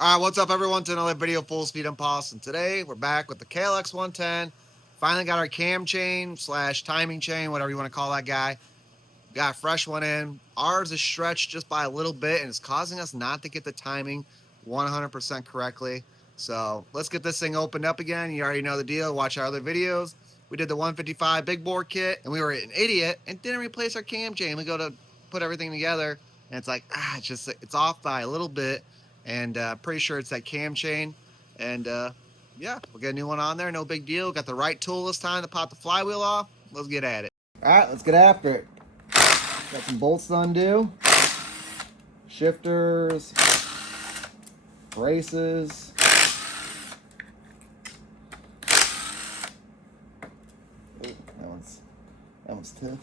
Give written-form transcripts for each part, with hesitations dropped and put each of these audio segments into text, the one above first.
Alright, what's up everyone to another video full speed unpause, and today we're back with the Klx110. Finally got our cam chain slash timing chain, whatever you want to call that guy. Got a fresh one in. Ours is stretched just by a little bit and it's causing us not to get the timing 100% correctly. So let's get this thing opened up again. You already know the deal. Watch our other videos. We did the 155 big bore kit and we were an idiot and didn't replace our cam chain. We go to put everything together and it's like, it's off by a little bit. And pretty sure it's that cam chain. And yeah, we'll get a new one on there. No big deal. Got the right tool this time to pop the flywheel off. Let's get at it. All right, let's get after it. Got some bolts to undo, shifters, braces. Oh, that one's tough.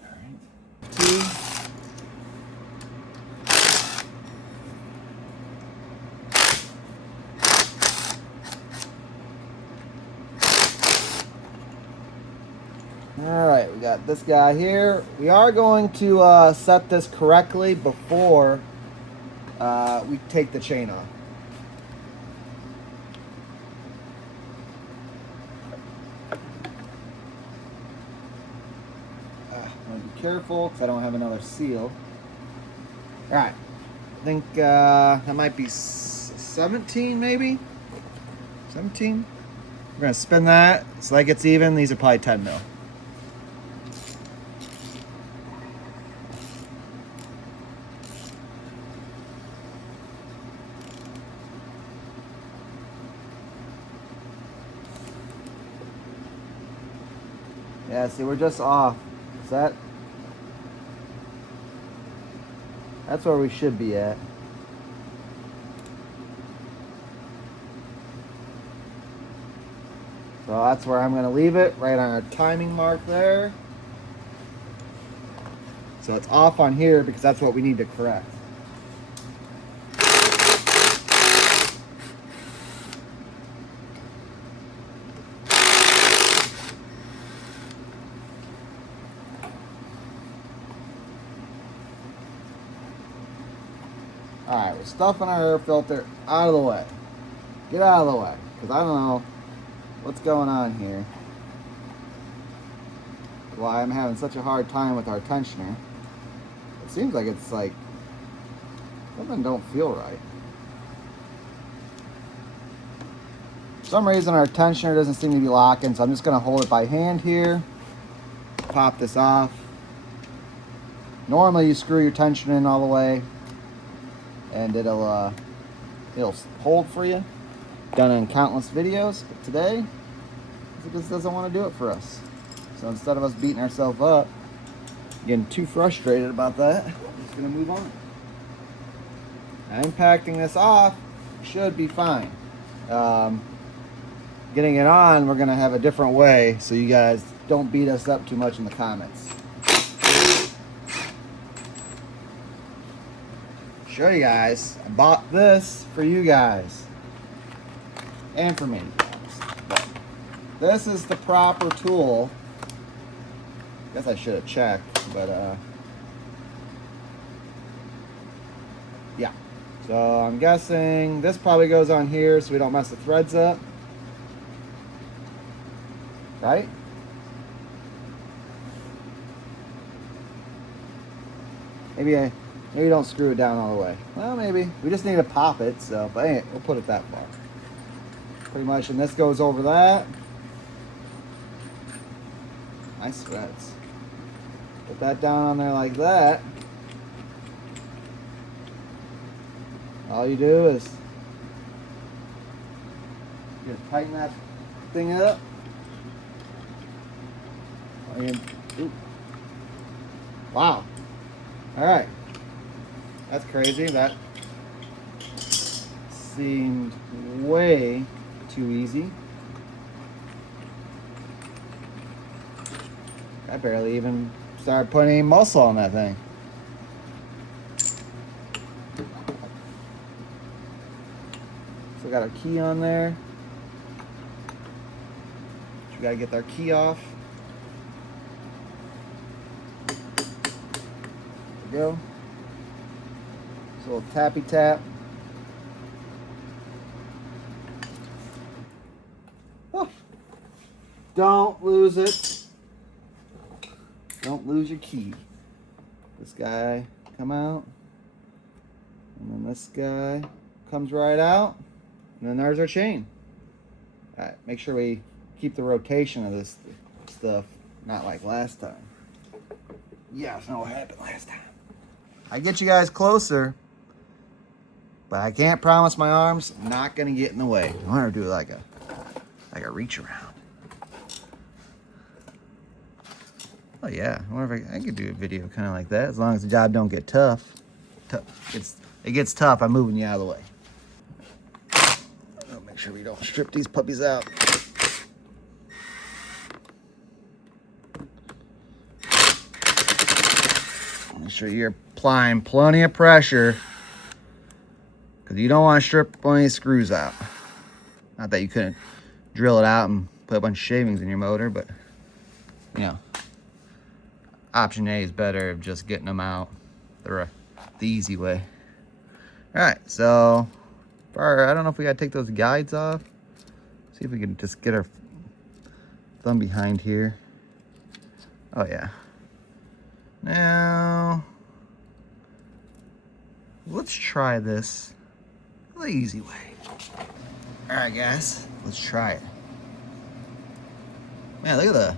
All right. T. All right, we got this guy here. We are going to set this correctly before we take the chain off. I'm gonna be careful because I don't have another seal. All right, I think that might be 17 maybe? 17? We're gonna spin that so that gets even. These are probably 10 mil. Yeah, see, we're just off. Is that's where we should be at. So that's where I'm going to leave it, right on our timing mark there. So it's off on here because that's what we need to correct. Alright, we're stuffing our air filter out of the way. Get out of the way, because I don't know what's going on here. Why I'm having such a hard time with our tensioner. It seems like it's like something don't feel right. For some reason our tensioner doesn't seem to be locking, so I'm just going to hold it by hand here. Pop this off. Normally you screw your tensioner in all the way and it'll hold for you. Done in countless videos, but today it just doesn't want to do it for us. So instead of us beating ourselves up, getting too frustrated about that, I'm just gonna move on. Now, impacting this off should be fine. Getting it on, we're gonna have a different way, so you guys don't beat us up too much in the comments. Show you guys, I bought this for you guys and for me. But this is the proper tool. I guess I should have checked, but yeah. So I'm guessing this probably goes on here so we don't mess the threads up, right? Maybe don't screw it down all the way. Well, maybe. We just need to pop it, so, but anyway, we'll put it that far. Pretty much, and this goes over that. Nice threads. Put that down on there like that. All you do is just tighten that thing up. Wow. All right. That's crazy. That seemed way too easy. I barely even started putting any muscle on that thing. So we got our key on there. We gotta get our key off. There we go. Just a little tappy tap. Oh. Don't lose it. Don't lose your key. This guy come out, and then this guy comes right out, and then there's our chain. All right, make sure we keep the rotation of this stuff, not like last time. Yeah, I know what happened last time. I get you guys closer, but I can't promise my arm's not gonna get in the way. I want to do like a reach around. Oh yeah, I wonder if I could do a video kind of like that, as long as the job don't get tough. It gets tough, I'm moving you out of the way. I'll make sure we don't strip these puppies out. Make sure you're applying plenty of pressure, because you don't want to strip one of these screws out. Not that you couldn't drill it out and put a bunch of shavings in your motor, but you know, option A is better of just getting them out the easy way. All right, so I don't know if we gotta take those guides off. See if we can just get our thumb behind here. Oh yeah. Now, let's try this the easy way. All right, guys, let's try it. Man, look at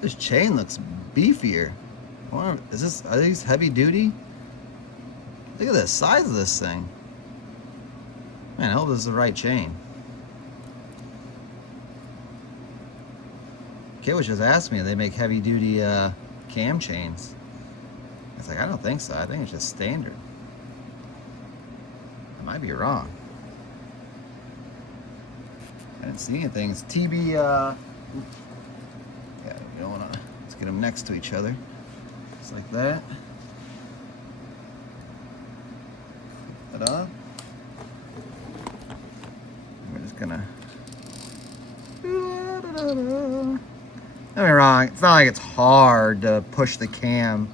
this chain looks beefier. Are these heavy duty? Look at the size of this thing. Man, I hope this is the right chain. Kid was just asking me if they make heavy duty cam chains. I was like, I don't think so. I think it's just standard. I might be wrong. I didn't see anything. It's TB. Yeah, you don't wanna. Let's get them next to each other, just like that. Ta-da. We're just gonna. Don't get me wrong. It's not like it's hard to push the cam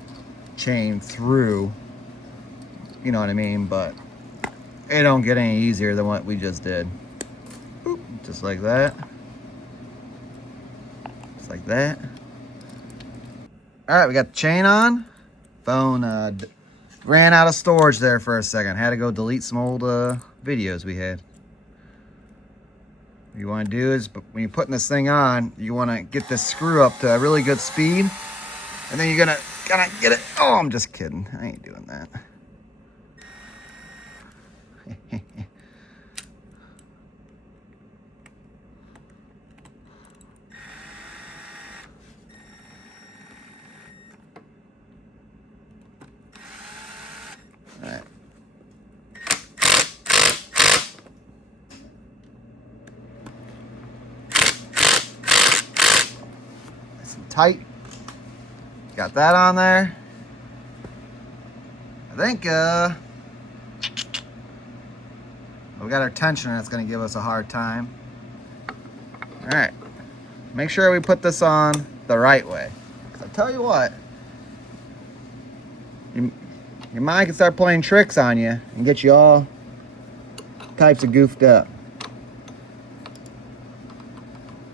chain through. You know what I mean? But it don't get any easier than what we just did. Boop, just like that. Just like that. All right, we got the chain on. Phone ran out of storage there for a second. Had to go delete some old videos we had. What you want to do is, when you're putting this thing on, you want to get this screw up to a really good speed, and then you're gonna get it. Oh, I'm just kidding. I ain't doing that. All right. Nice and tight. Got that on there. I think we got our tensioner that's going to give us a hard time. All right. Make sure we put this on the right way. 'Cause I tell you what, your mind can start playing tricks on you and get you all types of goofed up.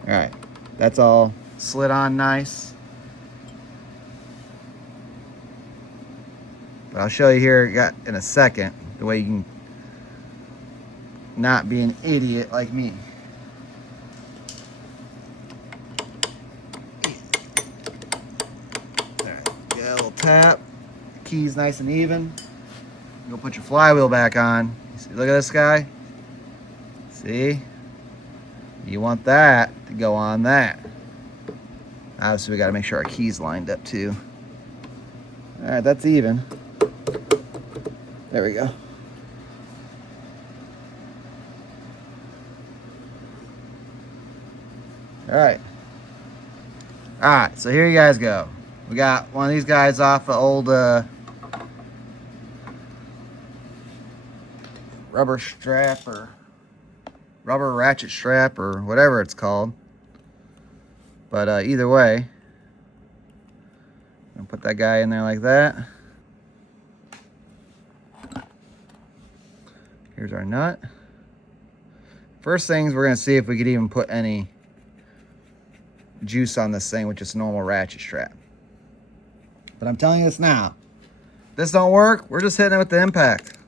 All right, that's all slid on nice. But I'll show you here in a second the way you can not be an idiot like me. All right, get a little tap. Keys nice and even. Go put your flywheel back on. See, look at this guy. See? You want that to go on that. Obviously, we got to make sure our keys lined up too. All right, that's even. There we go. All right. All right, so here you guys go. We got one of these guys off the old rubber strap or rubber ratchet strap or whatever it's called. But either way, I'll put that guy in there like that. Here's our nut. First things, we're gonna see if we could even put any juice on this thing with just a normal ratchet strap. But I'm telling you this now. If this don't work, we're just hitting it with the impact.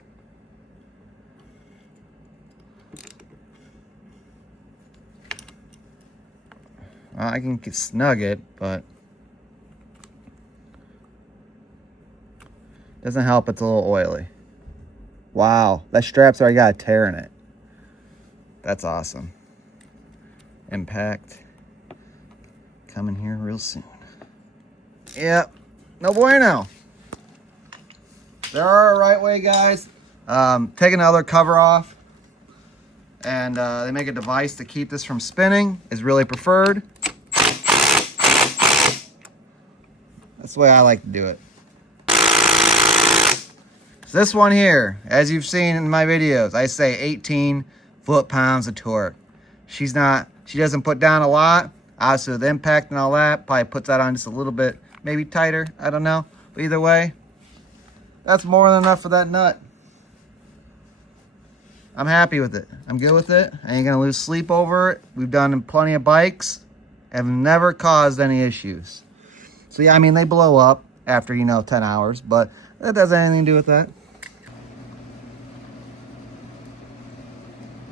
I can snug it, but doesn't help. It's a little oily. Wow, that strap's already got a tear in it. That's awesome. Impact coming here real soon. Yep, no bueno. There are a right way, guys. Take another cover off, and they make a device to keep this from spinning. Is really preferred. That's the way I like to do it. So this one here, as you've seen in my videos, I say 18 foot-pounds of torque. She doesn't put down a lot. Obviously with the impact and all that, probably puts that on just a little bit, maybe tighter, I don't know. But either way, that's more than enough for that nut. I'm happy with it. I'm good with it. I ain't gonna lose sleep over it. We've done plenty of bikes, have never caused any issues. So yeah, I mean, they blow up after, 10 hours, but that doesn't have anything to do with that.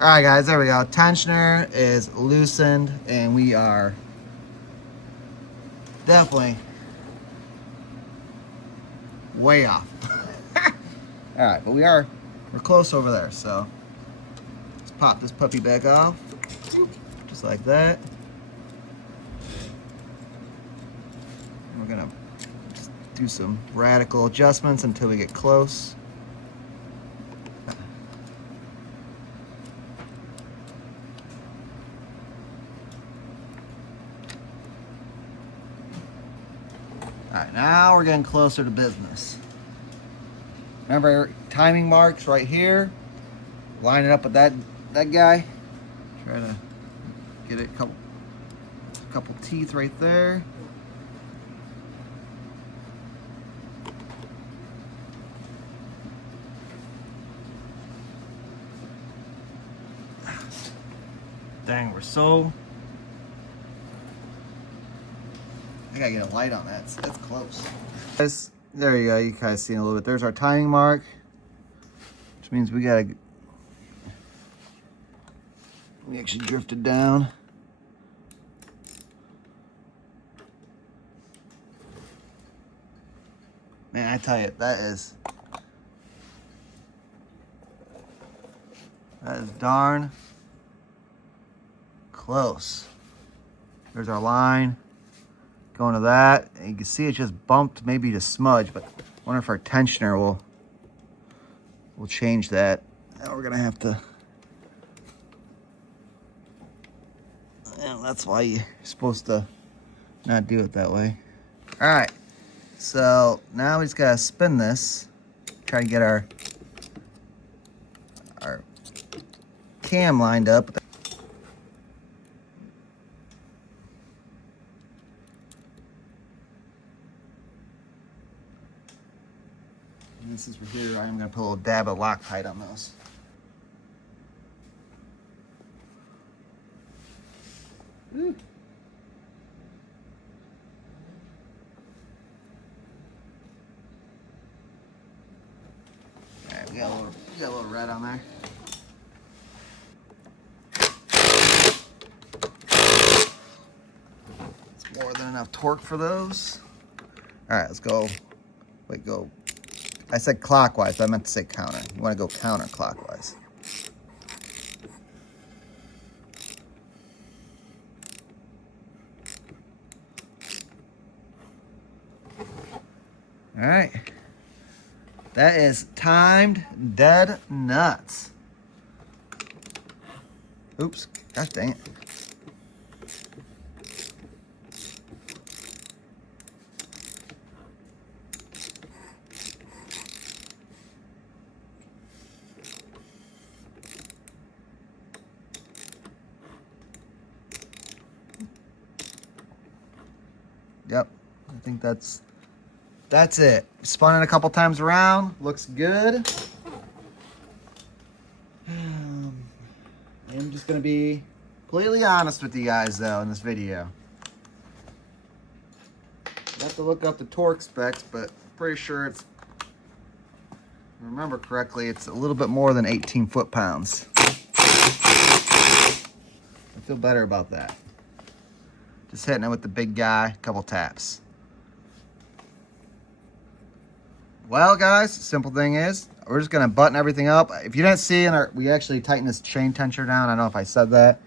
All right, guys, there we go. Tensioner is loosened, and we are definitely way off. All right, but we're close over there, so let's pop this puppy back off, just like that. We're gonna just do some radical adjustments until we get close. All right, now we're getting closer to business. Remember, timing marks right here. Line it up with that guy. Try to get it a couple teeth right there. Dang, we're so... I gotta get a light on that. That's close. Guys, there you go. You guys seen a little bit. There's our timing mark, which means we actually drifted down. Man, I tell you, that is darn close. There's our line going to that, and you can see it just bumped, maybe to smudge, but I wonder if our tensioner will change that. Now we're gonna have to, that's why you're supposed to not do it that way. All right, so now we just gotta spin this, try to get our cam lined up. And since we're here, I'm gonna put a little dab of Loctite on those. Ooh. All right, we got a little red on there. It's more than enough torque for those. All right, let's go. Wait, go. I said clockwise, but I meant to say counter. You want to go counterclockwise. All right. That is timed dead nuts. Oops, gosh dang it. Yep, I think that's that's it. Spun it a couple times around. Looks good. I'm just going to be completely honest with you guys, though, in this video. I have to look up the torque specs, but pretty sure it's, if I remember correctly, it's a little bit more than 18 foot-pounds. I feel better about that. Just hitting it with the big guy, a couple taps. Well, guys, the simple thing is, we're just gonna button everything up. If you didn't see, we actually tightened this chain tensioner down. I don't know if I said that.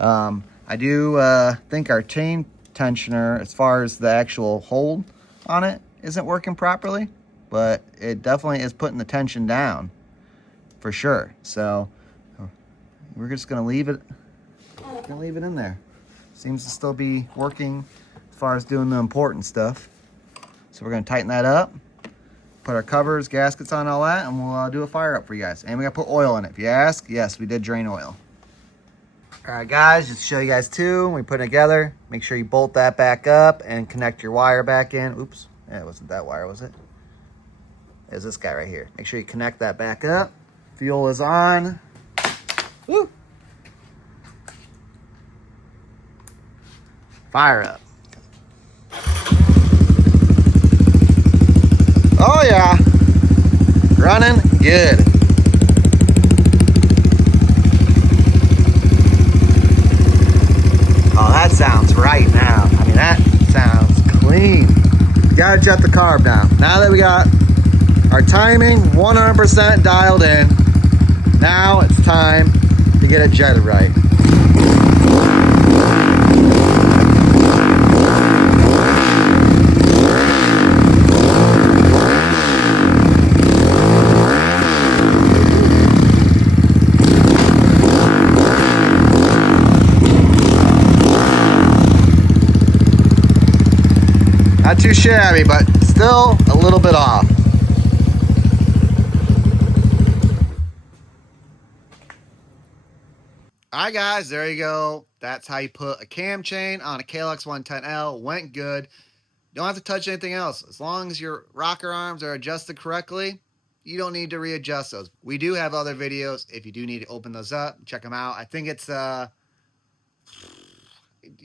I do think our chain tensioner, as far as the actual hold on it, isn't working properly, but it definitely is putting the tension down for sure. So we're just gonna leave it. In there. Seems to still be working as far as doing the important stuff. So we're gonna tighten that up. Put our covers, gaskets on, all that, and we'll do a fire up for you guys. And we gotta put oil in it. If you ask, yes, we did drain oil. All right, guys, just to show you guys too, when we put it together, make sure you bolt that back up and connect your wire back in. Oops, yeah, it wasn't that wire, was it? It was this guy right here. Make sure you connect that back up. Fuel is on. Woo! Fire up. Oh yeah, running good. Oh, that sounds right now. I mean, that sounds clean. You gotta jet the carb down. Now that we got our timing 100% dialed in, now it's time to get it jetted right. Not too shabby, but still a little bit off. All right, guys, there you go. That's how you put a cam chain on a Klx110l. Went good. Don't have to touch anything else. As long as your rocker arms are adjusted correctly, you don't need to readjust those. We do have other videos. If you do need to open those up, check them out. I think it's, you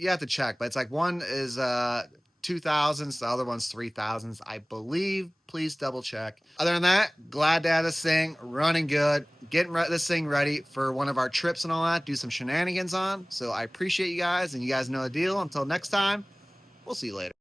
have to check, but it's like one is 2000s, the other one's 3000s, I believe. Please double check. Other than that, glad to have this thing running good, getting this thing ready for one of our trips and all that, do some shenanigans on. So I appreciate you guys, and you guys know the deal. Until next time, we'll see you later.